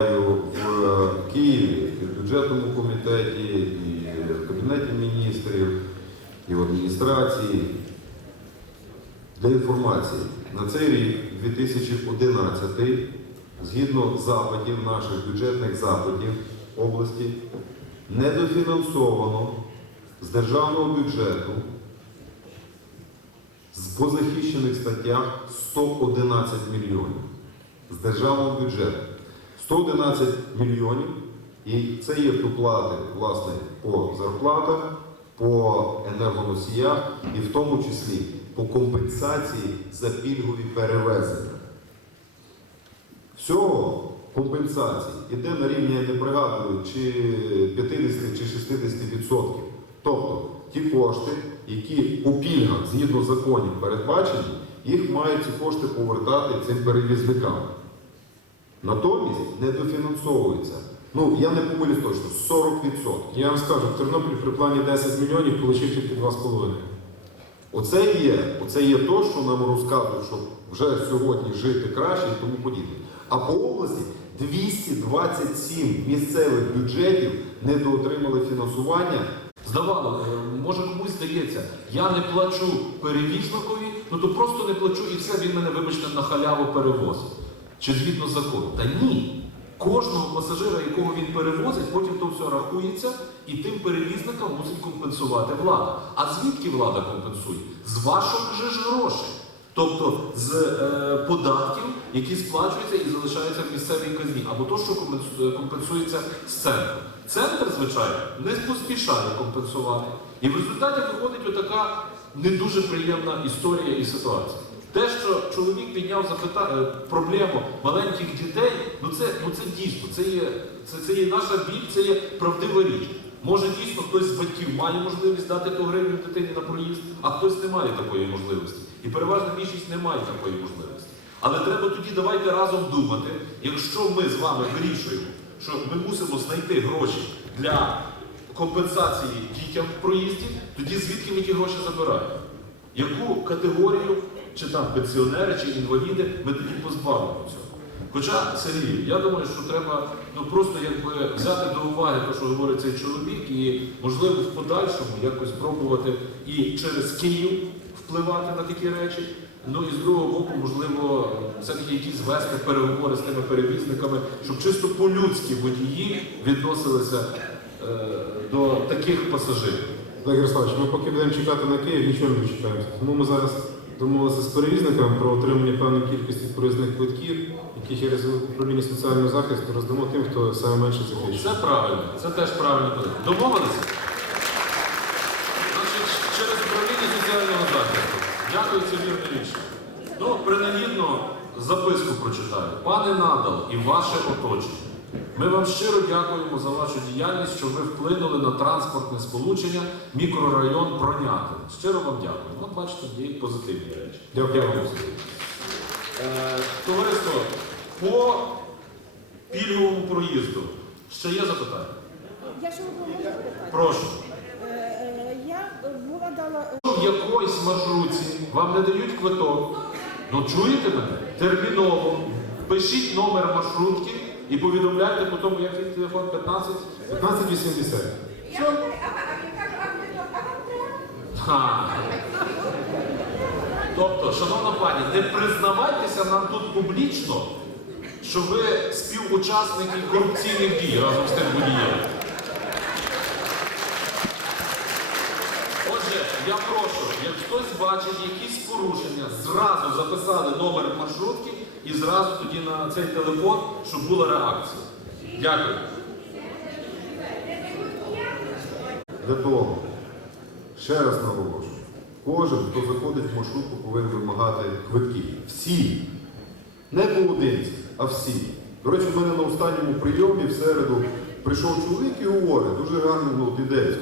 в Києві і в бюджетному комітеті, і в Кабінеті міністрів, і в адміністрації. Для інформації, на цей рік, 2011, згідно запитів, наших бюджетних запитів області, недофінансовано з державного бюджету з позахищених статтях 111 мільйонів з державного бюджету. 111 мільйонів, і це є доплати власне по зарплатах, по енергоносіях і в тому числі по компенсації за пільгові перевезення. Всього компенсації іде на рівні, я не пригадую, чи 50 чи 60%. Тобто ті кошти, які по пільгам згідно законів передбачені, їх мають ці кошти повертати цим перевізникам. Натомість недофінансовується. Ну, я не помилюсь точно, 40%. Я вам скажу, Тернопіль при плані 10 мільйонів отримав тільки 2,5. Оце є, оце є то, що нам розказують, що вже сьогодні жити краще і тому подібне. А по області 227 місцевих бюджетів недоотримали фінансування. Здавало, е, може комусь здається, я не плачу перевізникові, ну то просто не плачу і все, він мене, вибачте, на халяву перевозить. Чи згідно закону? Та ні. Кожного пасажира, якого він перевозить, потім то все рахується, і тим перевізникам мусить компенсувати влада. А звідки влада компенсує? З ваших ж грошей. Тобто з е, податків, які сплачуються і залишаються в місцевій казні, або то, що компенсується з центру. Центр, звичайно, не поспішає компенсувати. І в результаті виходить отака не дуже приємна історія і ситуація. Те, що чоловік підняв запита... е, проблему маленьких дітей, ну це, ну це дійсно, це є, це, це є наша біль, це є правдива річ. Може дійсно хтось з батьків має можливість дати ту гривню дитині на проїзд, а хтось не має такої можливості. І переважна більшість не має такої можливості. Але треба тоді давайте разом думати, якщо ми з вами вирішуємо, що ми мусимо знайти гроші для компенсації дітям в проїзді, тоді звідки ми ті гроші забираємо? Яку категорію, чи там пенсіонери, чи інваліди, ми тоді позбавимо цього? Хоча, Сергій, я думаю, що треба ну, просто якби взяти до уваги те, що говорить цей чоловік, і можливо в подальшому якось пробувати і через Київ впливати на такі речі. Ну і з другого боку, можливо, все-таки якісь вести переговори з тими перевізниками, щоб чисто по-людськи водії відносилися е, до таких пасажирів. Ярославович, ми поки будемо чекати на Київ, нічого не дочекаємося. Тому ми зараз домовилися з перевізниками про отримання певної кількості проїзних квитків, які через управління соціального захисту роздамо тим, хто саме менше захищає. Це правильно, це теж правильно буде. Домовилися? Значить, через управління соціального захисту. Дякую, це вірне рішення. Ну, принагідно записку прочитаю. Пане Надал і ваше оточення. Ми вам щиро дякуємо за вашу діяльність, що ви вплинули на транспортне сполучення мікрорайон Пронятин. Щиро вам дякую. Ну, бачите, є позитивні речі. Дякую. Е, Товариство, по пільговому проїзду ще є запитання? Я ще одну можу питання. Прошу. Е, е, Я була дала В якоїсь маршрутці вам не дають квиток. Ну чуєте мене? Терміново. Пишіть номер маршрутки і повідомляйте по тому, як твій телефон 15. 1580. Я кажу, а вам треба? Ха. Тобто, шановна пані, не признавайтеся нам тут публічно, що ви співучасники корупційних дій разом з тим водієм. Отже, я прошу, як хтось бачить якісь порушення, зразу записали номер маршрутки і зразу тоді на цей телефон, щоб була реакція. Дякую. Для того, ще раз наголошую, кожен, хто заходить в маршрутку, повинен вимагати квитків. Всі. Не поодинці, а всі. До речі, в мене на останньому прийомі в середу прийшов чоловік і говорить, дуже гарно от ідея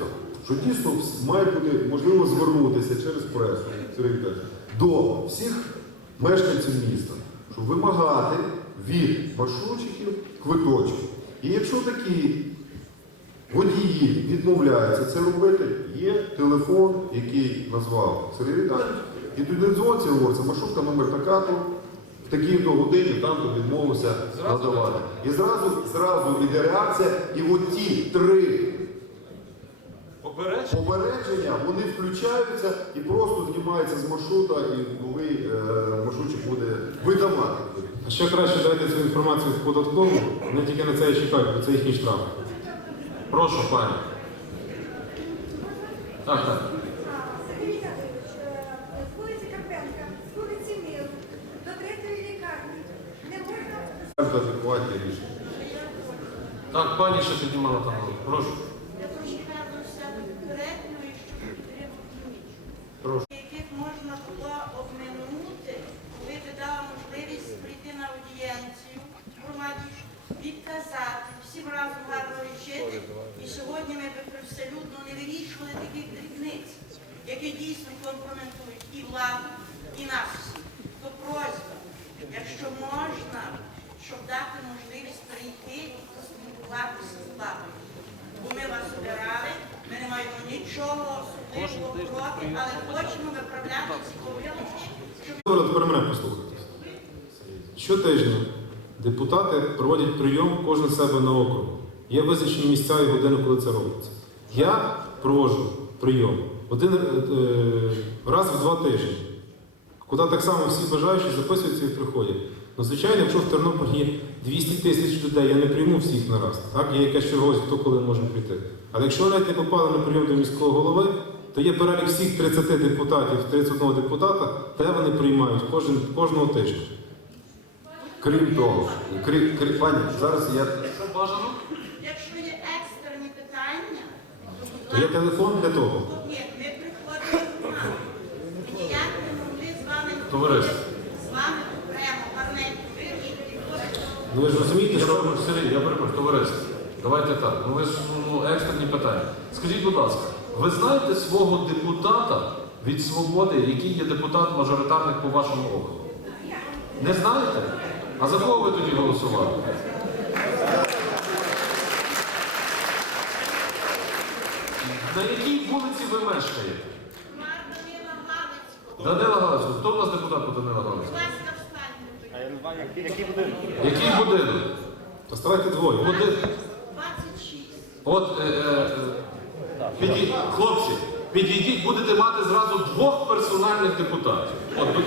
що дійсно має бути можливо звернутися через пресу до всіх мешканців міста, щоб вимагати від маршрутчиків квиточки. І якщо такі водії відмовляються це робити, є телефон, який назвав Сергій Віталійович, і туди дзвониться, говориться, маршрутка номер така-то, в такій-то годині там-то відмовився надавати. І зразу, зразу іде реакція, і от ті три Попередження. попередження, вони включаються і просто знімаються з маршрута, і новий е, маршрутчик буде видавати. А ще краще дайте цю інформацію в податкову, вони тільки на це і чекають, бо це їхній штраф. Прошу, пані. Так, так. Сергій Віталійович, е, з вулиці Карпенка, з вулиці Миру до третьої лікарні не можна Адекватні рішення. Так, пані ще піднімала там. руку. Прошу. Я трошки вернуся попередньо, якщо потрібно Прошу. яких можна було обминути, коли би дала можливість прийти на аудієнцію в громаді, відказати, всім разом гарно рішити. І сьогодні ми би привселюдно не вирішували таких дрібниць, які дійсно компрометують і владу, і нас всіх. То просьба, якщо можна, щоб дати можливість прийти і поспілкуватися з владою. Бо ми вас обирали, ми не маємо нічого особливого проти, але хочемо виправляти ці помилки, тепер мене послухайте. Щотижня депутати проводять прийом кожен себе на округ. Є визначені місця і години, коли це робиться. Я проводжу прийом один е, раз в два тижні, куди так само всі бажаючі записуються і приходять. Ну, звичайно, якщо в Тернополі є 200 тисяч людей, я не прийму всіх на раз. Так? Є якась черговість, хто коли може прийти. Але якщо навіть не попали на прийом до міського голови, то є перелік всіх 30 депутатів, 31 депутата, де вони приймають кожен, кожного тижня. Крім того, крім, крім, пані, зараз я Що бажано? якщо є екстрені питання, то є телефон для того. ні, ми приходимо. Ми ніяк не могли з вами Товариство. з вами окремо гарненько вирішити. Ну ви ж розумієте, Я що перепрошую, Сергій, я перепрошую, товариство. Давайте так. Ну ви ж ну, екстрені питання. Скажіть, будь ласка, ви знаєте свого депутата від свободи, який є депутат мажоритарник по вашому округу? Не знаєте? А за кого ви тоді голосували? На якій вулиці ви мешкаєте? Данила Галицького. Хто у вас депутат по Данила Галицького? ласка, встаньте. Який будинок? то ставайте двоє. Будинок. 26. От, е, е, піді... хлопці, підійдіть, будете мати зразу двох персональних депутатів. От, будинок